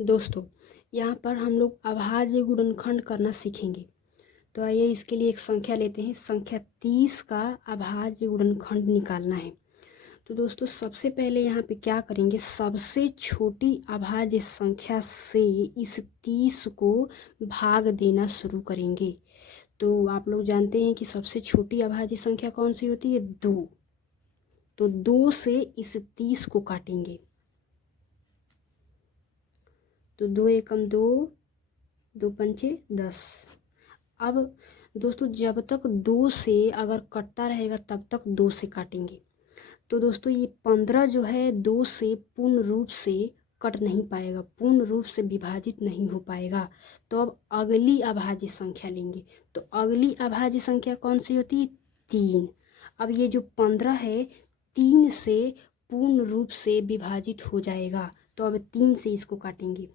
दोस्तों, यहाँ पर हम लोग अभाज्य गुणनखंड करना सीखेंगे। तो आइए इसके लिए एक संख्या लेते हैं। संख्या 30 का अभाज्य गुणनखंड निकालना है। तो दोस्तों सबसे पहले यहाँ पे क्या करेंगे, सबसे छोटी अभाज्य संख्या से इस 30 को भाग देना शुरू करेंगे। तो आप लोग जानते हैं कि सबसे छोटी अभाज्य संख्या कौन सी होती है, 2। तो 2 से इस 30 को काटेंगे। तो 2 एकम 2, 2 पंचे 10। अब दोस्तों जब तक 2 से अगर कटता रहेगा तब तक 2 से काटेंगे। तो दोस्तों ये 15 जो है 2 से पूर्ण रूप से कट नहीं पाएगा, पूर्ण रूप से विभाजित नहीं हो पाएगा। तो अब अगली अभाज्य संख्या लेंगे। तो अगली अभाज्य संख्या कौन सी होती है, 3। अब ये जो 15 है 3 से पूर्ण रूप से विभाजित हो जाएगा। तो अब 3 से इसको काटेंगे।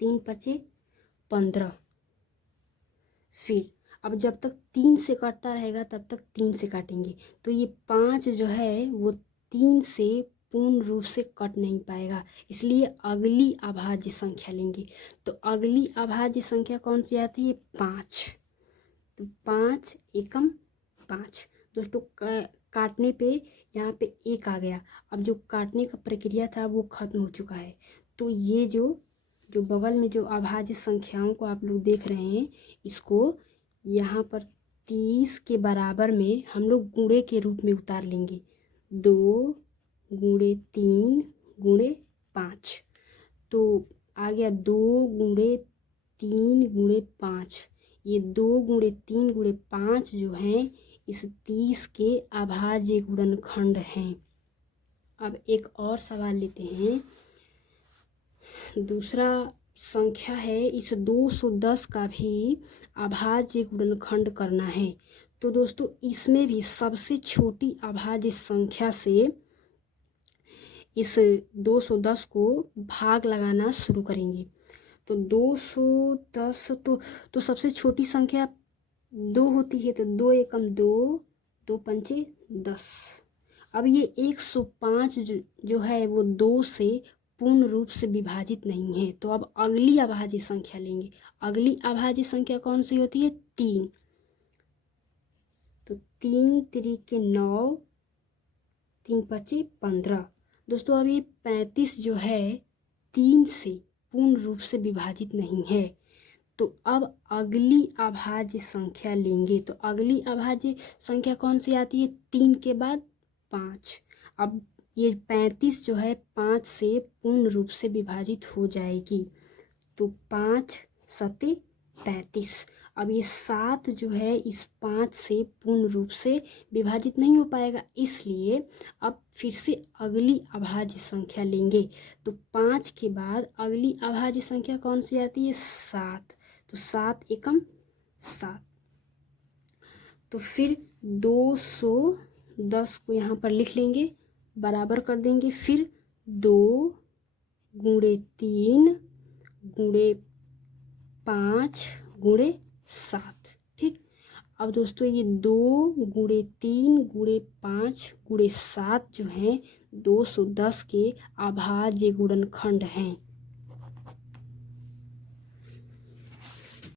3 पचे 15। फिर अब जब तक 3 से काटता रहेगा तब तक 3 से काटेंगे। तो ये 5 जो है वो 3 से पूर्ण रूप से कट नहीं पाएगा, इसलिए अगली अभाज्य संख्या लेंगे। तो अगली अभाज्य संख्या कौन सी आती है, 5। तो 5 एकम 5। दोस्तों काटने पे यहाँ पे 1 आ गया। अब जो काटने का प्रक्रिया था वो खत्म हो चुका है। तो ये जो बगल में जो अभाज्य संख्याओं को आप लोग देख रहे हैं, इसको यहाँ पर 30 के बराबर में हम लोग गुणे के रूप में उतार लेंगे। 2 गुणे 3 गुणे 5। तो आ गया 2 गुणे 3 गुणे 5। ये 2 गुणे 3 गुणे 5 जो हैं इस 30 के अभाज्य गुणनखंड हैं। अब एक और सवाल लेते हैं। दूसरा संख्या है, इस 210 का भी अभाज्य गुणनखंड करना है। तो दोस्तों इसमें भी सबसे छोटी अभाज्य संख्या से इस 210 को भाग लगाना शुरू करेंगे। तो 210 तो सबसे छोटी संख्या 2 होती है। तो 2 एकम 2, 2 पंचे 10। अब ये 105 जो है वो 2 से पूर्ण रूप से विभाजित नहीं है। तो अब अगली अभाज्य संख्या लेंगे। अगली अभाज्य संख्या कौन सी होती है, 3। तो 3 त्रिके 9, 3 पचे 15। दोस्तों अब ये 35 जो है 3 से पूर्ण रूप से विभाजित नहीं है। तो अब अगली अभाज्य संख्या लेंगे। तो अगली अभाज्य संख्या कौन सी आती है, 3 के बाद 5। अब ये 35 जो है 5 से पूर्ण रूप से विभाजित हो जाएगी। तो 5 सते 35। अब ये 7 जो है इस 5 से पूर्ण रूप से विभाजित नहीं हो पाएगा, इसलिए अब फिर से अगली अभाज्य संख्या लेंगे। तो 5 के बाद अगली अभाज्य संख्या कौन सी आती है, 7। तो 7 एकम 7। तो फिर 210 को यहाँ पर लिख लेंगे, बराबर कर देंगे। फिर 2 गुणे 3 गुणे 5 गुणे 7। ठीक। अब दोस्तों ये 2 गुणे 3 गुणे 5 गुणे 7 जो हैं 210 के अभाज्य गुणनखंड हैं।